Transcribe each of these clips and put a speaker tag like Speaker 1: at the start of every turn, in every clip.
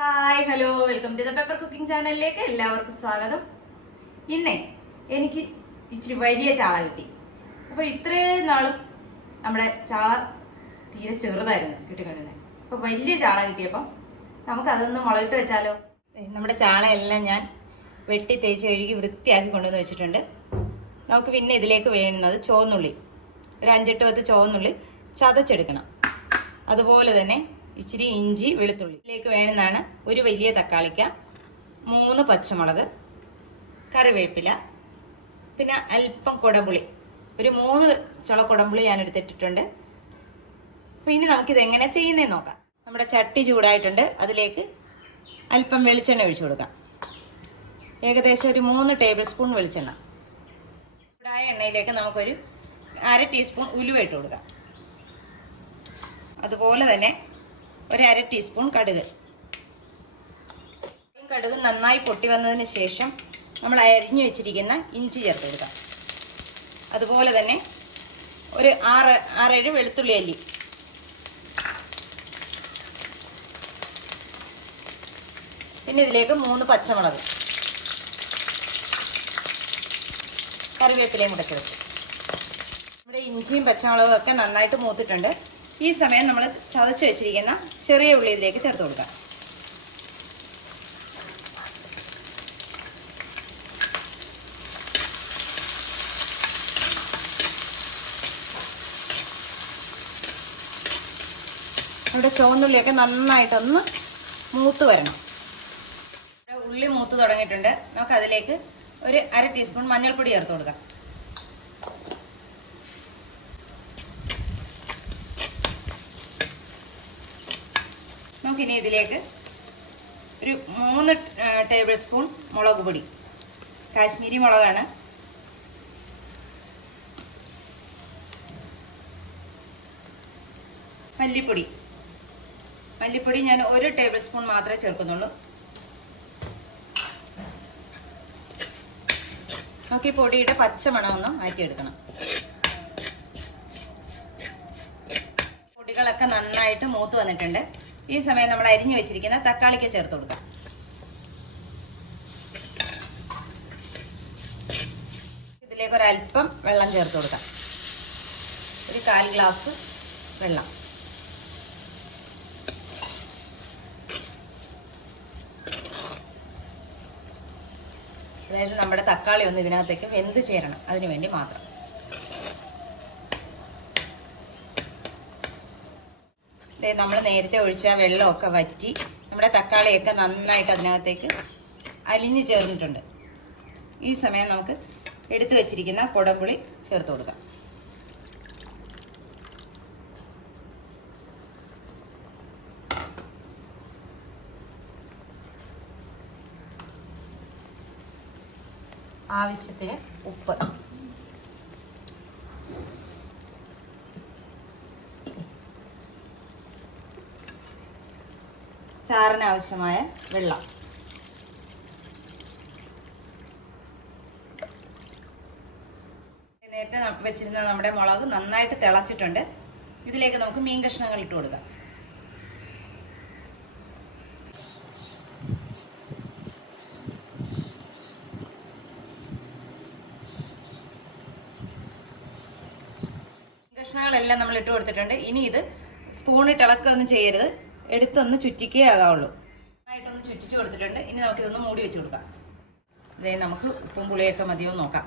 Speaker 1: Hi hello welcome to the paper cooking ചാനലിലേക്ക് എല്ലാവർക്കും സ്വാഗതം. ഇന്നേ എനിക്ക് ഇച്ചിരി വലിയ ചാള കിട്ടി. അപ്പോൾ ഇത്രയും നാളും നമ്മുടെ ചാള തീരെ ചെറുതായിരുന്നു കിട്ടിക്കൊണ്ടിരുന്നത് അപ്പോൾ വലിയ ചാള കിട്ടിയപ്പം നമുക്ക് അതൊന്ന് മുളകിട്ട് വെച്ചാലോ? നമ്മുടെ ചാളയെല്ലാം ഞാൻ വെട്ടി തേച്ച് കഴുകി വൃത്തിയാക്കി കൊണ്ടുവന്ന് വെച്ചിട്ടുണ്ട്. നമുക്ക് പിന്നെ ഇതിലേക്ക് വേണ്ടുന്നത് ചുവന്നുള്ളി. ഒരു അഞ്ചെട്ട് പത്ത് ചുവന്നുള്ളി ചതച്ചെടുക്കണം. അതുപോലെ തന്നെ ഇച്ചിരി ഇഞ്ചി വെളുത്തുള്ളി. ഇതിലേക്ക് വേണമെന്നാണ് ഒരു വലിയ തക്കാളിക്ക മൂന്ന് പച്ചമുളക് കറിവേപ്പില പിന്നെ അല്പം കുടമ്പുളി ഒരു മൂന്ന് ചുള കുടമ്പുളി ഞാൻ എടുത്തിട്ടിട്ടുണ്ട് അപ്പോൾ ഇനി നമുക്കിത് എങ്ങനെ ചെയ്യുന്നതെന്ന് നോക്കാം. നമ്മുടെ ചട്ടി ചൂടായിട്ടുണ്ട്. അതിലേക്ക് അല്പം വെളിച്ചെണ്ണ ഒഴിച്ചു കൊടുക്കാം. ഏകദേശം ഒരു മൂന്ന് ടേബിൾ സ്പൂൺ വെളിച്ചെണ്ണ. ചൂടായ എണ്ണയിലേക്ക് നമുക്കൊരു അര ടീസ്പൂൺ ഉലുവ ഇട്ട് കൊടുക്കാം. അതുപോലെ തന്നെ ഒരു അര ടീസ്പൂൺ കടുക് കടുക് നന്നായി പൊട്ടി വന്നതിന് ശേഷം നമ്മൾ അരിഞ്ഞു വെച്ചിരിക്കുന്ന ഇഞ്ചി ചേർത്ത് കൊടുക്കാം അതുപോലെ തന്നെ ഒരു ആറ് ആറേഴ് വെളുത്തുള്ളി അല്ലി. പിന്നെ ഇതിലേക്ക് മൂന്ന് പച്ചമുളക്. കറിവേപ്പിലയും കൂടെ ചേർത്ത്. നമ്മുടെ ഇഞ്ചിയും പച്ചമുളകും ഒക്കെ നന്നായിട്ട് മൂത്തിട്ടുണ്ട്. ഈ സമയം നമ്മൾ ചതച്ച് വെച്ചിരിക്കുന്ന ചെറിയ ഉള്ളി ഇതിലേക്ക് ചേർത്ത് കൊടുക്കാം. നമ്മുടെ ചുവന്നുള്ളിയൊക്കെ നന്നായിട്ടൊന്ന് മൂത്ത് വരണം. ഉള്ളി മൂത്ത് തുടങ്ങിയിട്ടുണ്ട്. നമുക്ക് അതിലേക്ക് ഒരു അര ടീസ്പൂൺ മഞ്ഞൾപ്പൊടി ചേർത്ത് കൊടുക്കാം. നമുക്കിനി ഇതിലേക്ക് ഒരു മൂന്ന് ടേബിൾ സ്പൂൺ മുളക് പൊടി. കാശ്മീരി മുളകാണ്. മല്ലിപ്പൊടി. മല്ലിപ്പൊടി ഞാൻ ഒരു ടേബിൾ സ്പൂൺ മാത്രമേ ചേർക്കുന്നുള്ളൂ. നമുക്ക് പൊടിയുടെ പച്ചമണം ഒന്ന് മാറ്റിയെടുക്കണം. പൊടികളൊക്കെ നന്നായിട്ട് മൂത്ത് വന്നിട്ടുണ്ട്. ഈ സമയം നമ്മൾ അരിഞ്ഞു വെച്ചിരിക്കുന്ന തക്കാളിക്ക് ചേർത്ത് കൊടുക്കാം. ഇതിലേക്ക് ഒരല്പം വെള്ളം ചേർത്ത് കൊടുക്കാം. ഒരു കാൽ ഗ്ലാസ് വെള്ളം. അതായത് നമ്മുടെ തക്കാളി ഒന്ന് ഇതിനകത്തേക്ക് വെന്ത് ചേരണം. അതിനു വേണ്ടി മാത്രം. നമ്മൾ നേരത്തെ ഒഴിച്ച വെള്ളമൊക്കെ വറ്റി നമ്മുടെ തക്കാളിയൊക്കെ നന്നായിട്ട് അതിനകത്തേക്ക് അലിഞ്ഞു ചേർന്നിട്ടുണ്ട്. ഈ സമയം നമുക്ക് എടുത്തു വെച്ചിരിക്കുന്ന കുടംപുളി ചേർത്ത് കൊടുക്കാം. ആവശ്യത്തിന് ഉപ്പ്. ചാറിന് ആവശ്യമായ വെള്ളം. നേരത്തെ വെച്ചിരുന്ന നമ്മുടെ മുളക് നന്നായിട്ട് തിളച്ചിട്ടുണ്ട്. ഇതിലേക്ക് നമുക്ക് മീൻ കഷ്ണങ്ങൾ ഇട്ട് കൊടുക്കാം. കഷ്ണങ്ങളെല്ലാം നമ്മൾ ഇട്ട് കൊടുത്തിട്ടുണ്ട്. ഇനി ഇത് സ്പൂണിട്ട് ഇളക്കൊന്നും ചെയ്യരുത്. എടുത്തൊന്ന് ചുറ്റിക്കേ ആകാവുള്ളൂ. നന്നായിട്ടൊന്ന് ചുറ്റിച്ച് കൊടുത്തിട്ടുണ്ട്. ഇനി നമുക്കിതൊന്ന് മൂടി വെച്ച് കൊടുക്കാം. അതേ നമുക്ക് ഉപ്പും പുളിയൊക്കെ മതിയോ നോക്കാം.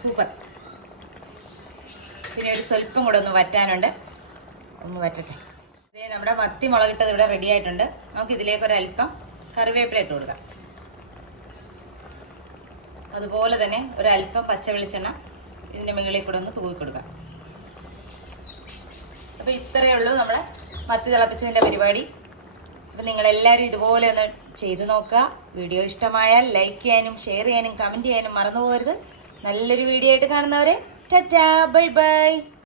Speaker 1: സൂപ്പർ. പിന്നെ ഒരു സ്വല്പം കൂടെ ഒന്ന് വറ്റാനുണ്ട്. ഒന്ന് വറ്റട്ടെ. ഇതേ നമ്മുടെ മത്തി മുളകിട്ടത് ഇവിടെ റെഡി ആയിട്ടുണ്ട്. നമുക്ക് ഇതിലേക്ക് ഒരല്പം കറിവേപ്പില ഇട്ട് കൊടുക്കാം. അതുപോലെ തന്നെ ഒരല്പം പച്ച വെളിച്ചെണ്ണ ഇതിന്റെ മുകളിൽ കൂടെ ഒന്ന് തൂക്കി കൊടുക്കാം. അപ്പോൾ ഇത്രയേ ഉള്ളൂ നമ്മുടെ മത്തി തിളപ്പിച്ചതിന്റെ പരിപാടി. അപ്പോൾ നിങ്ങളെല്ലാവരും ഇതുപോലെ ഒന്ന് ചെയ്തു നോക്കുക. വീഡിയോ ഇഷ്ടമായാൽ ലൈക്ക് ചെയ്യാനും ഷെയർ ചെയ്യാനും കമന്റ് ചെയ്യാനും മറന്നു പോകരുത്. നല്ലൊരു വീഡിയോ ആയിട്ട് കാണുന്നവരെ ടറ്റാ ബൈ ബൈ